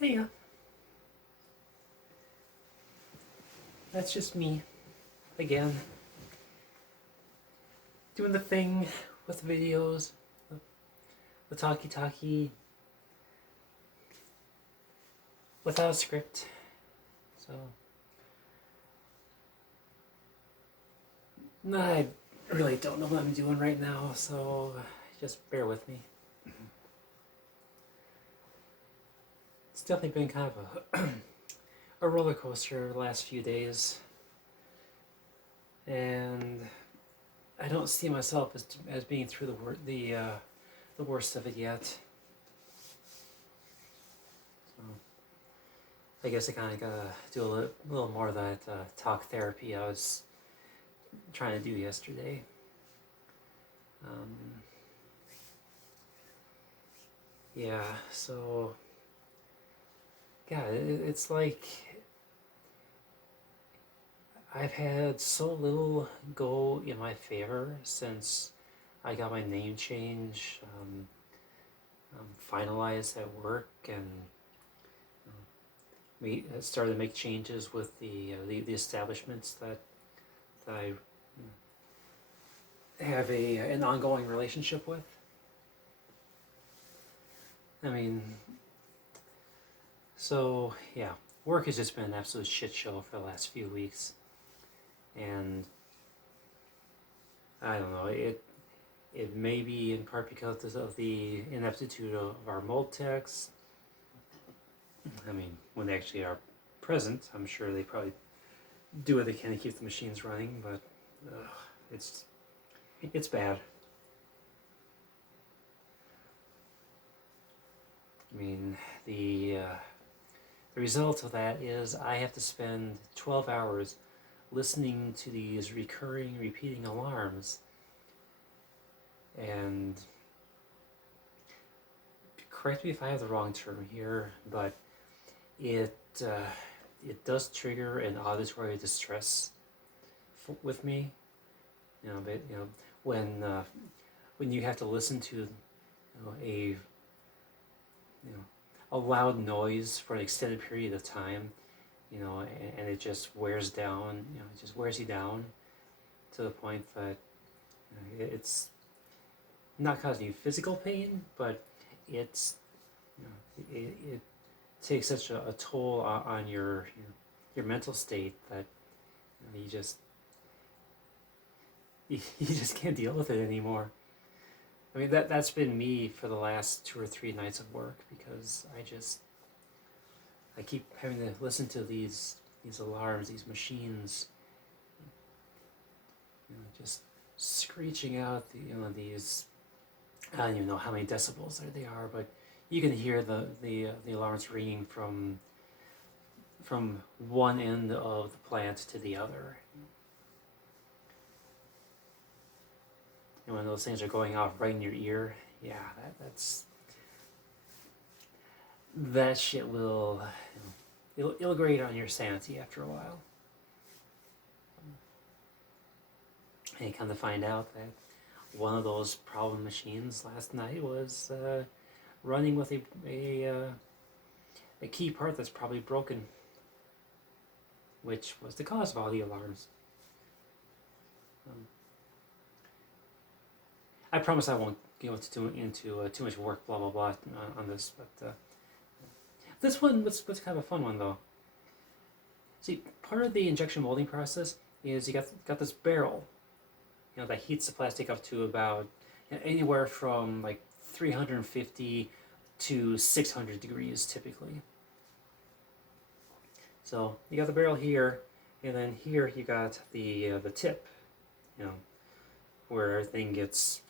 Hey, that's just me again, doing the thing with videos, the talkie without a script. So, no, I really don't know what I'm doing right now, so just bear with me. It's definitely been kind of a roller coaster the last few days, and I don't see myself as being through the worst of it yet. So, I guess I kind of gotta do a little more of that talk therapy I was trying to do yesterday. Um, yeah, so yeah, it's like I've had so little go in my favor since I got my name change finalized at work, and we started to make changes with the establishments that I have an ongoing relationship with. I mean, so yeah, work has just been an absolute shit show for the last few weeks, and I don't know it may be in part because of the ineptitude of our mold techs. I mean, when they actually are present, I'm sure they probably do what they can to keep the machines running, but it's it's bad. I mean, the result of that is I have to spend 12 hours listening to these recurring, repeating alarms, and correct me if I have the wrong term here, but it it does trigger an auditory distress with me. But when you have to listen to a loud noise for an extended period of time, and it just wears down. It just wears you down to the point that it's not causing you physical pain, but it's it takes such a toll on your mental state that you just you just can't deal with it anymore. I mean that's been me for the last 2 or 3 nights of work, because I keep having to listen to these alarms, these machines, just screeching out these. I don't even know how many decibels they are, but you can hear the alarms ringing from one end of the plant to the other. And when those things are going off right in your ear, yeah, that shit will it'll grate on your sanity after a while. And you come to find out that one of those problem machines last night was running with a key part that's probably broken, which was the cause of all the alarms. I promise I won't go into too much work, blah blah blah, on this, but this one was kind of a fun one though. See, part of the injection molding process is you got this barrel, that heats the plastic up to about anywhere from like 350 to 600 degrees typically. So you got the barrel here, and then here you got the tip, you know, where everything gets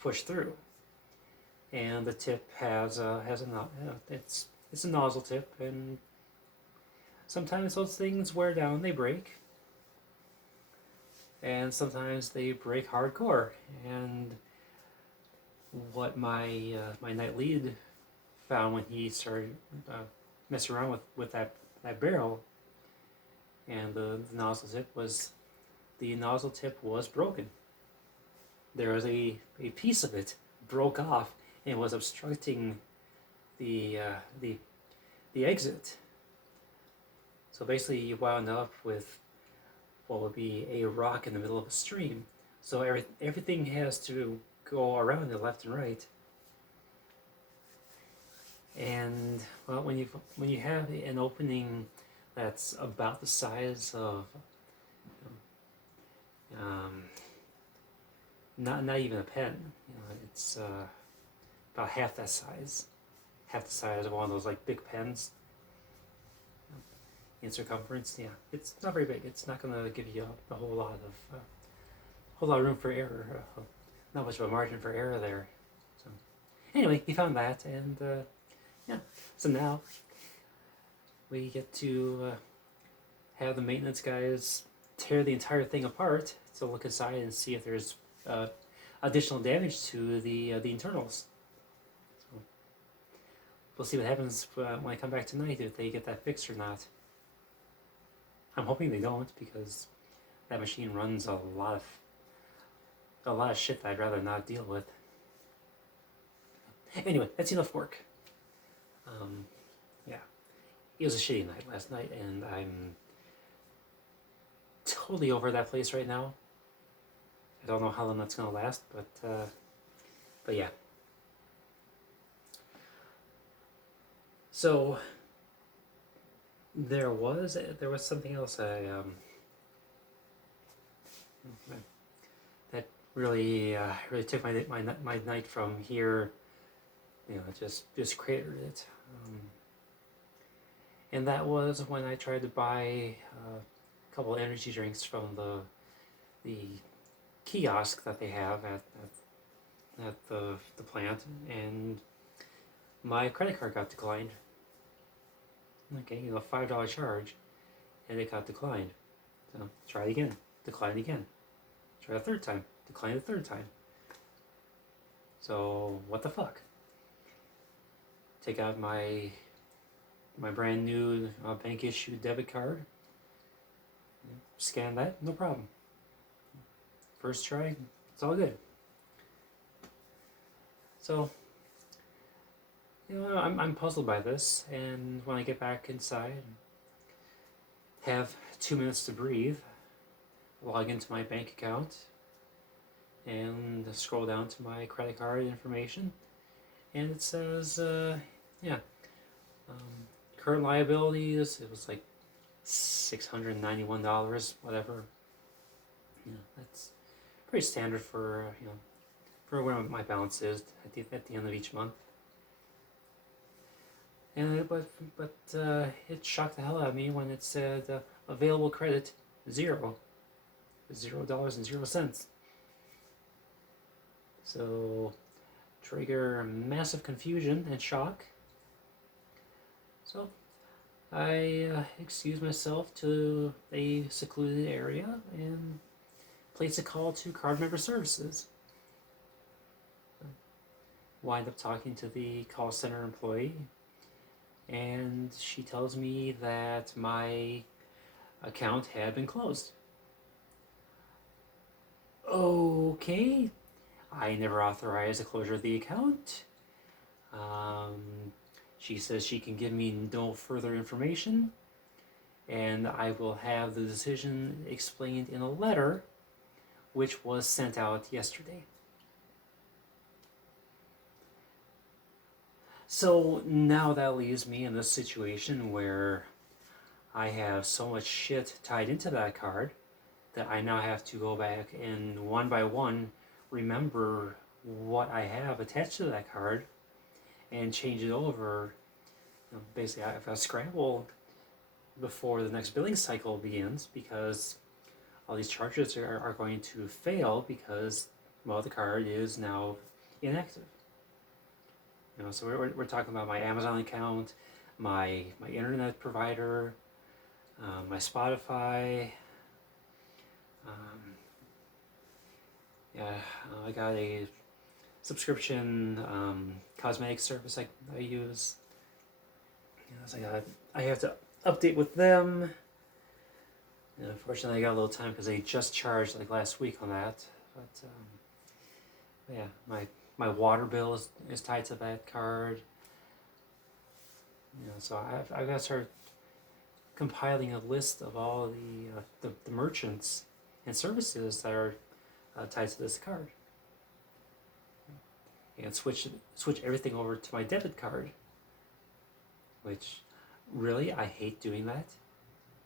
pushed through, and the tip has it's a nozzle tip, and sometimes those things wear down, they break, and sometimes they break hardcore. And what my night lead found when he started messing around with that barrel and the nozzle tip was the nozzle tip was broken. There was a piece of it broke off and was obstructing the exit. So basically, you wound up with what would be a rock in the middle of a stream. So everything has to go around it left and right. And well, when you have an opening that's about the size of um, not even a pen, it's about half that size, half the size of one of those like big pens in circumference. Yeah, it's not very big. It's not going to give you a whole lot of room for error. Not much of a margin for error there. So anyway, he found that, and yeah. So now we get to have the maintenance guys tear the entire thing apart to look inside and see if there's additional damage to the internals. So we'll see what happens when I come back tonight, if they get that fixed or not. I'm hoping they don't, because that machine runs a lot of shit that I'd rather not deal with. Anyway, that's enough work. Yeah, it was a shitty night last night, and I'm totally over that place right now. I don't know how long that's gonna last, but yeah. So there was something else that really took my night from here. Just cratered it. And that was when I tried to buy a couple of energy drinks from the kiosk that they have at the plant, and my credit card got declined. Okay, $5 charge, and it got declined. So try it again, decline again. Try a third time, decline a third time. So what the fuck? Take out my brand new bank issued debit card. Scan that, no problem. First try, it's all good. So, I'm puzzled by this, and when I get back inside, have 2 minutes to breathe, log into my bank account, and scroll down to my credit card information, and it says, current liabilities, it was like $691, whatever. That's pretty standard for where my balance is at the end of each month. And but it shocked the hell out of me when it said available credit $0.00. So trigger massive confusion and shock. So I excused myself to a secluded area and placed a call to card member services. Wind up talking to the call center employee, and she tells me that my account had been closed. Okay, I never authorized the closure of the account. She says she can give me no further information, and I will have the decision explained in a letter, which was sent out yesterday. So now that leaves me in this situation where I have so much shit tied into that card that I now have to go back and one by one remember what I have attached to that card and change it over. Basically, I've got to scramble before the next billing cycle begins, because all these charges are going to fail because, well, the card is now inactive. So we're talking about my Amazon account, my internet provider, my Spotify. I got a subscription cosmetic service I use. So I have to update with them. And unfortunately, I got a little time because they just charged like last week on that. But yeah, my water bill is tied to that card. So I've got to start compiling a list of all the merchants and services that are tied to this card, and switch everything over to my debit card. Which, really, I hate doing that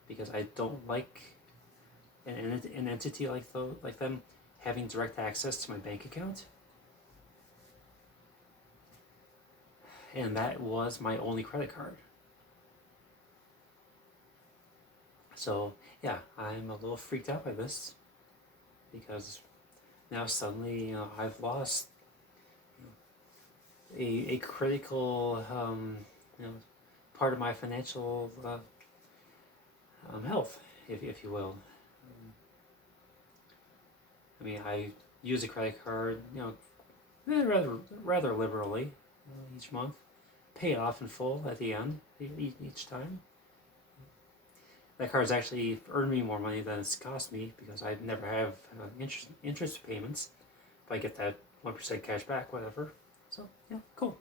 because I don't like an entity like them having direct access to my bank account. And that was my only credit card. So yeah, I'm a little freaked out by this because now suddenly, I've lost a critical, you know, part of my financial health, if you will. I mean, I use a credit card, rather liberally each month, pay it off in full at the end each time. That card's actually earned me more money than it's cost me because I never have interest payments. If I get that 1% cash back, whatever. So yeah, cool.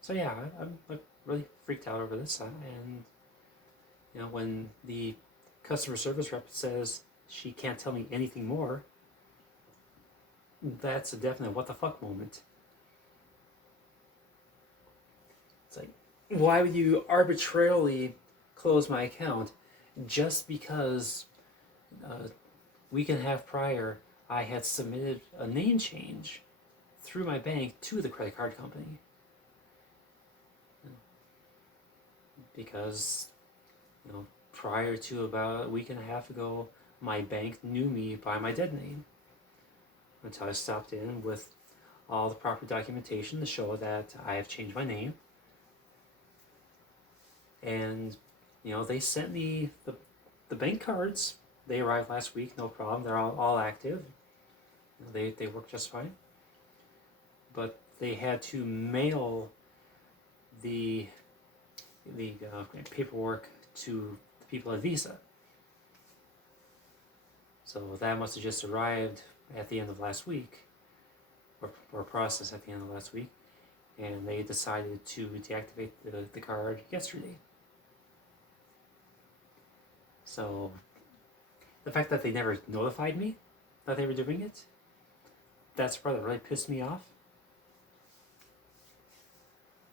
So yeah, I'm like really freaked out over this, and when the customer service rep says she can't tell me anything more, that's a definite what the fuck moment. It's like, why would you arbitrarily close my account just because a week and a half prior I had submitted a name change through my bank to the credit card company? Because, prior to about a week and a half ago, my bank knew me by my dead name until I stopped in with all the proper documentation to show that I have changed my name. And, they sent me the bank cards. They arrived last week, no problem. They're all active. They work just fine. But they had to mail the paperwork to the people at Visa. So that must have just arrived at the end of last week, or processed at the end of last week, and they decided to deactivate the card yesterday. So the fact that they never notified me that they were doing it, that's part that really pissed me off.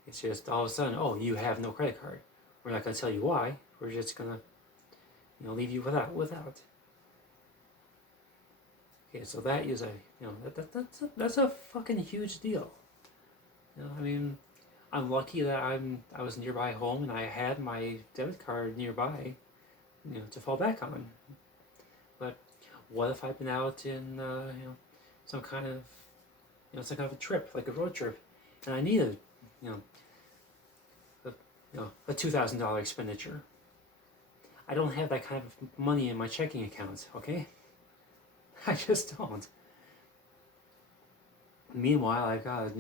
It's just all of a sudden, oh, you have no credit card. We're not going to tell you why. We're just going to, leave you without. Okay, so that is that's a fucking huge deal. I mean, I'm lucky that I was nearby home and I had my debit card nearby, to fall back on. But what if I've been out in some kind of a trip, like a road trip, and I need a $2,000 expenditure? I don't have that kind of money in my checking account, okay? I just don't. Meanwhile, I've got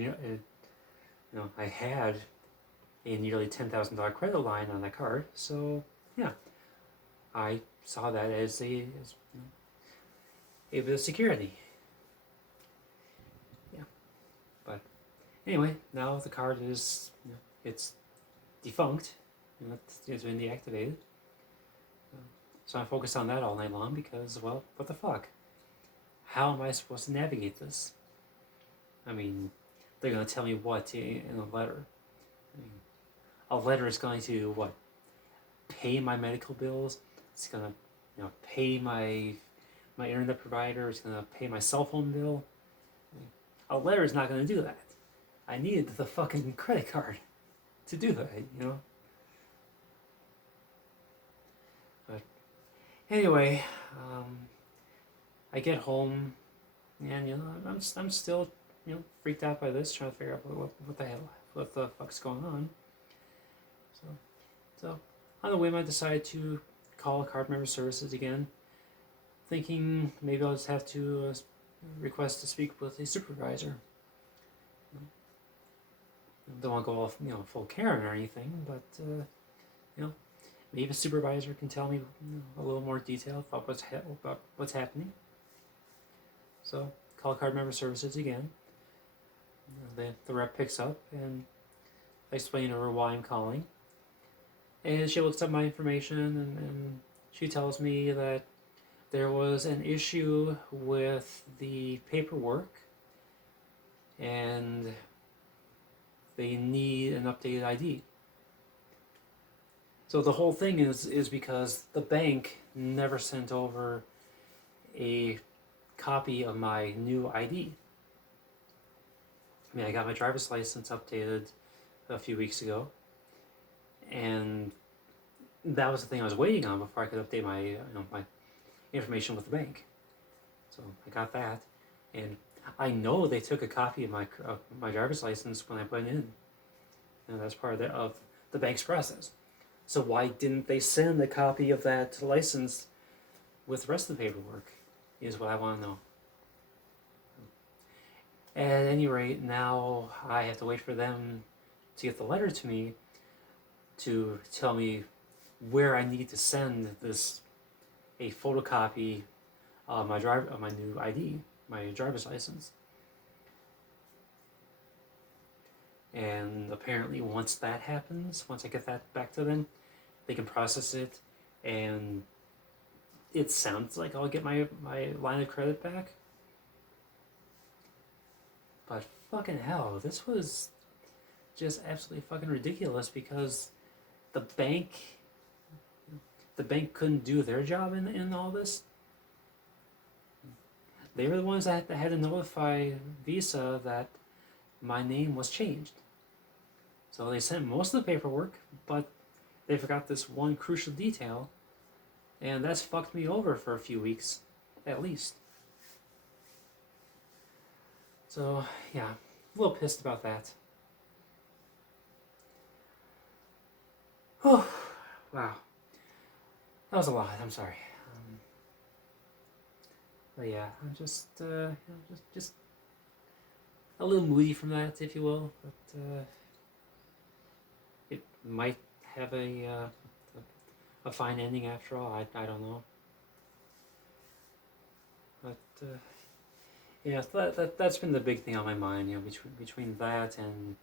I had a nearly $10,000 credit line on that card, so yeah, I saw that as a bit of security. Yeah, but anyway, now the card is it's defunct. It's been deactivated. So I'm focused on that all night long because, well, what the fuck? How am I supposed to navigate this? I mean, they're going to tell me what in a letter? I mean, a letter is going to, what, pay my medical bills? It's going to, pay my internet provider. It's going to pay my cell phone bill. I mean, a letter is not going to do that. I needed the fucking credit card to do that, But anyway, I get home, and I'm still freaked out by this, trying to figure out what the fuck's going on. So on the whim, I decided to call card member services again, thinking maybe I'll just have to request to speak with a supervisor. Don't want to go off full Karen or anything, but maybe a supervisor can tell me a little more detail about what's happening. So call card member services again. The rep picks up and I explain to her why I'm calling, and she looks up my information, and she tells me that there was an issue with the paperwork, and they need an updated ID. So the whole thing is because the bank never sent over a copy of my new ID. I mean, I got my driver's license updated a few weeks ago, and that was the thing I was waiting on before I could update my my information with the bank. So I got that, and I know they took a copy of my driver's license when I went in. That's part of the bank's process. So why didn't they send a copy of that license with the rest of the paperwork? Is what I want to know. At any rate, now I have to wait for them to get the letter to me to tell me where I need to send a photocopy of my new ID, my driver's license. And apparently once that happens, once I get that back to them, they can process it, and it sounds like I'll get my line of credit back. But fucking hell, this was just absolutely fucking ridiculous, because the bank couldn't do their job in all this. They were the ones that had to notify Visa that my name was changed. So they sent most of the paperwork, but they forgot this one crucial detail, and that's fucked me over for a few weeks, at least. So, yeah, a little pissed about that. Oh, wow. That was a lot, I'm sorry. But yeah, I'm just, just a little moody from that, if you will. But it might have a fine ending after all. I don't know. But yeah, that's been the big thing on my mind. Between that and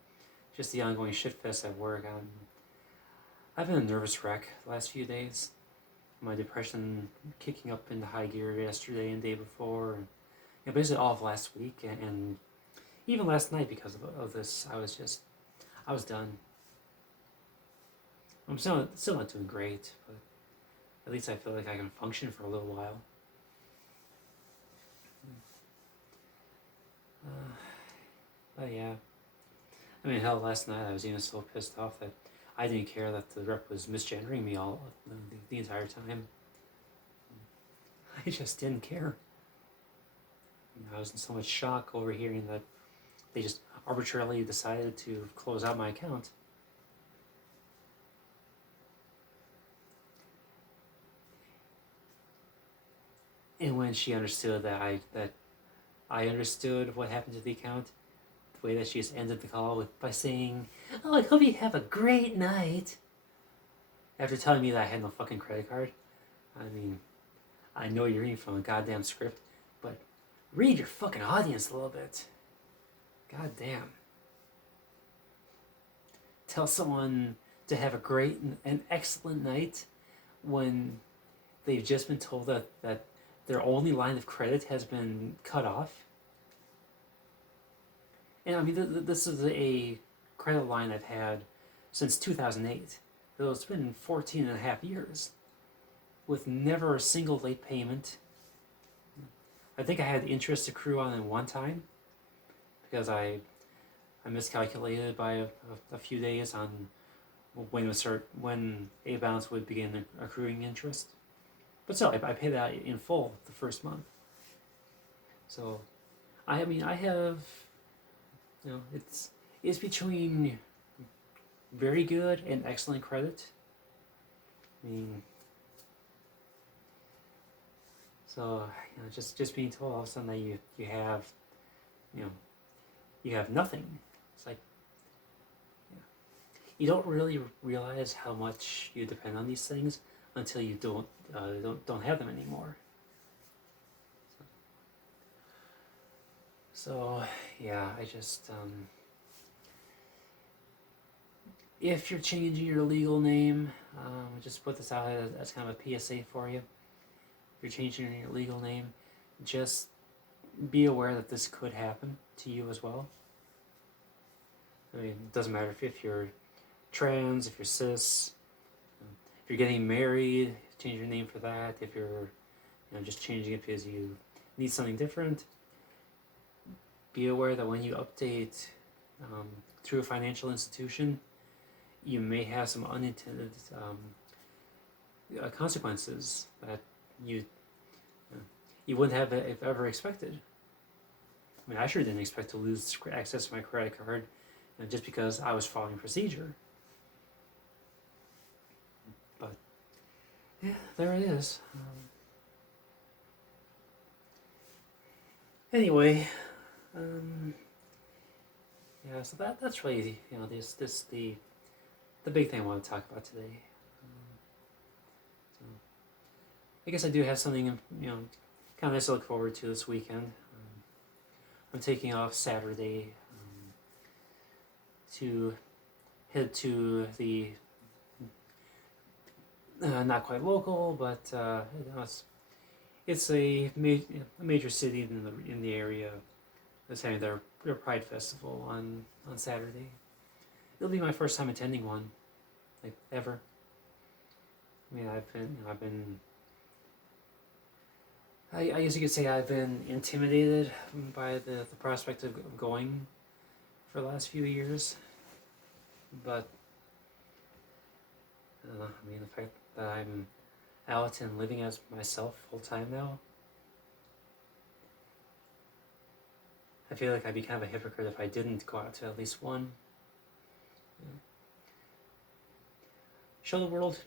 just the ongoing shitfest at work, I've been a nervous wreck the last few days. My depression kicking up into high gear yesterday and the day before, and basically all of last week, and even last night because of this. I was done. I'm still not doing great, but at least I feel like I can function for a little while. But yeah, I mean, hell, last night I was even so pissed off that I didn't care that the rep was misgendering me all the entire time. I just didn't care. I was in so much shock over hearing that they just arbitrarily decided to close out my account. And when she understood that I understood what happened to the account, the way that she just ended the call by saying, "Oh, I hope you have a great night," after telling me that I had no fucking credit card. I mean, I know you're reading from a goddamn script, but read your fucking audience a little bit. God damn. Tell someone to have a great and excellent night when they've just been told that their only line of credit has been cut off. And I mean, this is a credit line I've had since 2008. So it's been 14 and a half years with never a single late payment. I think I had interest accrue on it one time because I miscalculated by a few days on when a balance would begin accruing interest. But still, I paid that in full the first month. So, I mean, I have, it's between very good and excellent credit. I mean, so just being told all of a sudden that you have, you have nothing. It's like, you don't really realize how much you depend on these things until you don't have them anymore. So yeah, I just if you're changing your legal name, just put this out as kind of a PSA for you. If you're changing your legal name, just be aware that this could happen to you as well. I mean, it doesn't matter if you're trans, if you're cis, if you're getting married, change your name for that. If you're just changing it because you need something different, be aware that when you update through a financial institution, you may have some unintended consequences that you wouldn't have ever expected. I mean, I sure didn't expect to lose access to my credit card just because I was following procedure. But yeah, there it is. Anyway, yeah, so that's really this the big thing I want to talk about today. So I guess I do have something kind of nice to look forward to this weekend. I'm taking off Saturday to head to the not quite local, but it's a major city in the area that's having their Pride Festival on Saturday. It'll be my first time attending one, like ever. I mean, I guess you could say I've been intimidated by the prospect of going for the last few years, but I don't know. I mean, the fact that I'm out and living as myself full time now, I feel like I'd be kind of a hypocrite if I didn't go out to at least one. Show the world,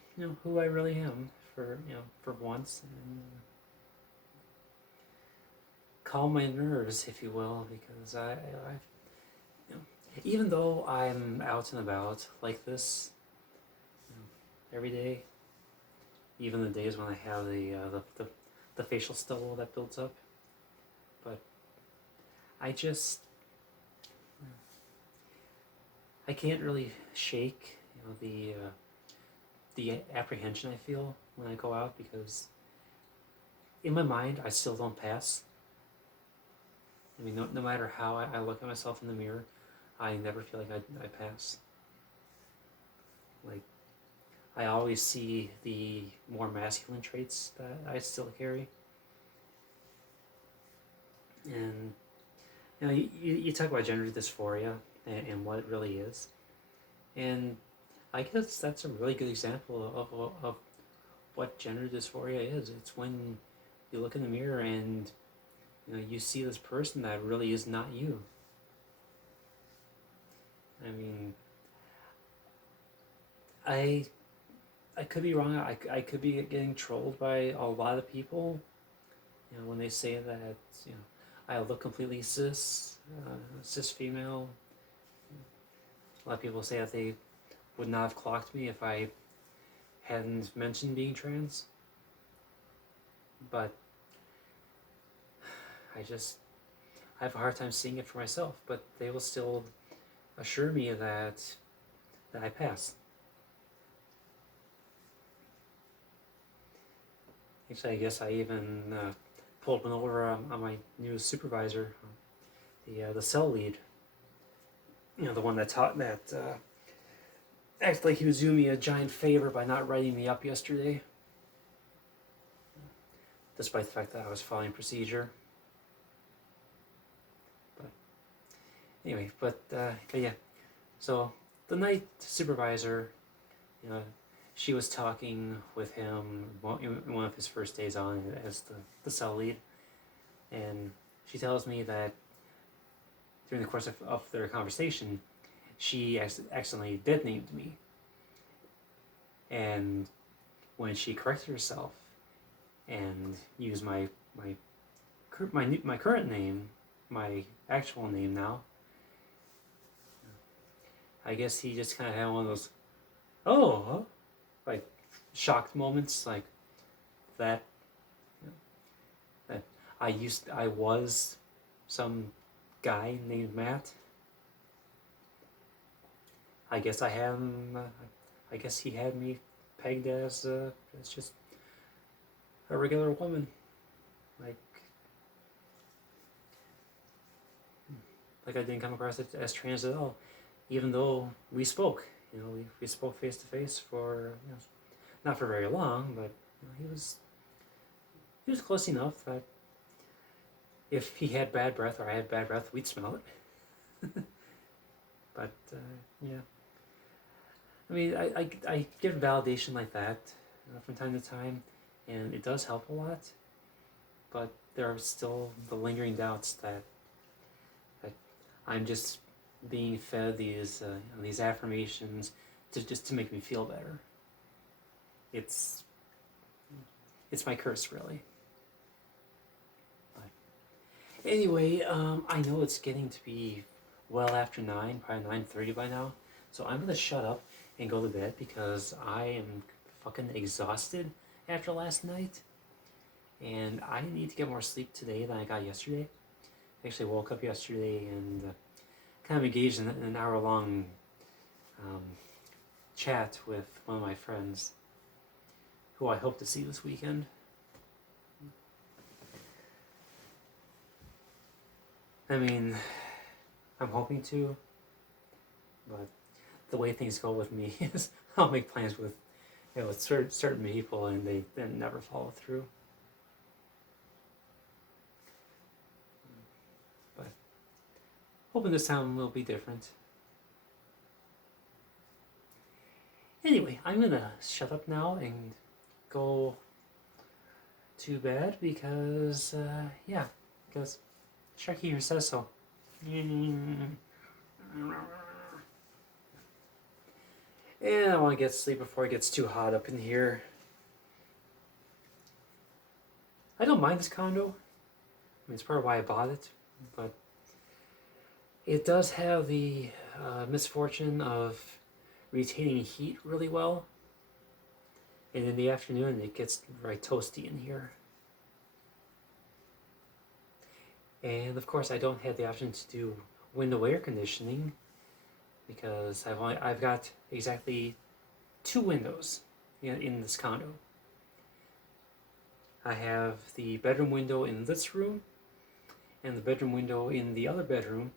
who I really am for once, and calm my nerves, if you will, because I even though I'm out and about like this every day, even the days when I have the facial stubble that builds up, but I can't really shake the apprehension I feel when I go out, because in my mind I still don't pass. I mean, no matter how I look at myself in the mirror, I never feel like I pass. Like, I always see the more masculine traits that I still carry. And you talk about gender dysphoria and what it really is, and I guess that's a really good example of what gender dysphoria is. It's when you look in the mirror and you see this person that really is not you. I mean, I could be wrong. I could be getting trolled by a lot of people, when they say that I look completely cis female. A lot of people say that they would not have clocked me if I hadn't mentioned being trans. But I have a hard time seeing it for myself. But they will still assure me that I pass. Actually, I guess I even pulled one over on my new supervisor, the cell lead. The one that acted like he was doing me a giant favor by not writing me up yesterday, despite the fact that I was following procedure. But anyway, but yeah. So the night supervisor, she was talking with him in one of his first days on as the cell lead, and she tells me that during the course of their conversation, she accidentally dead named me. And when she corrected herself and used my current name, my actual name now, I guess he just kind of had one of those, oh, like shocked moments, like that I was some guy named Matt. I guess I had him. I guess he had me pegged as just a regular woman, like I didn't come across it as trans at all, even though we spoke. We spoke face to face for not for very long, but he was close enough that if he had bad breath or I had bad breath, we'd smell it. But yeah, I mean, I get validation like that from time to time, and it does help a lot. But there are still the lingering doubts that I'm just being fed these affirmations to make me feel better. It's my curse, really. But anyway, I know it's getting to be well after 9, probably 9:30 by now. So I'm gonna shut up and go to bed because I am fucking exhausted after last night, and I need to get more sleep today than I got yesterday. I actually woke up yesterday and kind of engaged in an hour-long chat with one of my friends, who I hope to see this weekend. I mean, I'm hoping to, but the way things go with me is I'll make plans with certain people and they then never follow through. But hoping this time will be different. Anyway, I'm gonna shut up now and go to bed because Sharky here says so. And I want to get sleep before it gets too hot up in here. I don't mind this condo. I mean, it's part of why I bought it, but it does have the misfortune of retaining heat really well. And in the afternoon, it gets right toasty in here. And of course, I don't have the option to do window air conditioning because I've got exactly 2 windows in this condo. I have the bedroom window in this room and the bedroom window in the other bedroom.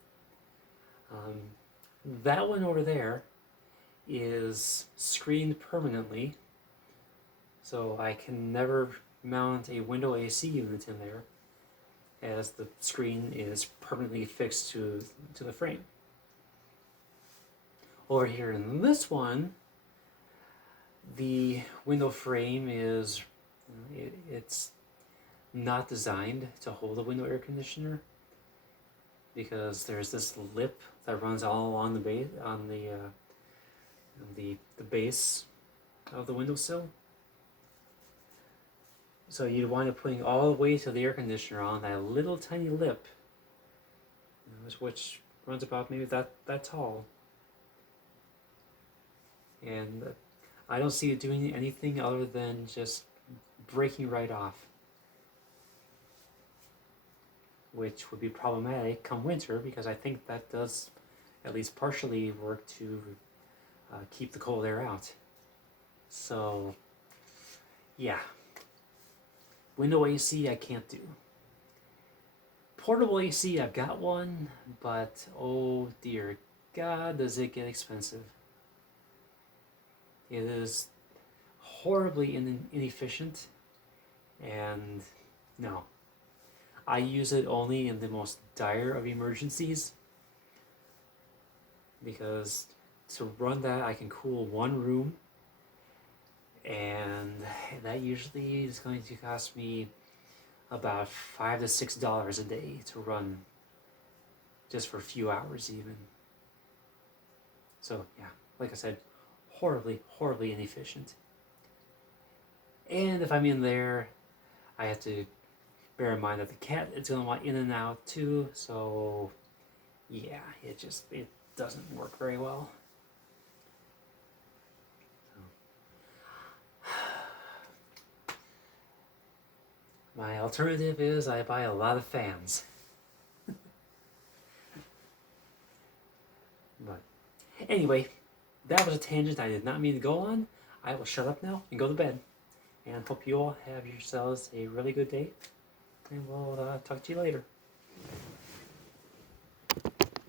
That one over there is screened permanently, so I can never mount a window AC unit in there, as the screen is permanently fixed to the frame. Over here in this one, the window frame is it's not designed to hold a window air conditioner because there's this lip that runs all along the base on the base of the windowsill. So you'd wind up putting all the way to the air conditioner on that little tiny lip, which runs about maybe that tall. And I don't see it doing anything other than just breaking right off, which would be problematic come winter because I think that does at least partially work to keep the cold air out. So, yeah. Window AC I can't do. Portable AC, I've got one, but oh dear God, does it get expensive. It is horribly inefficient, and no. I use it only in the most dire of emergencies, because to run that I can cool one room, and that usually is going to cost me about $5 to $6 a day to run, just for a few hours even. So yeah, like I said, horribly inefficient. And if I'm in there, I have to bear in mind that the cat is going to want in and out too, so yeah, it doesn't work very well. My alternative is I buy a lot of fans. But anyway, that was a tangent I did not mean to go on. I will shut up now and go to bed. And hope you all have yourselves a really good day. And we'll talk to you later.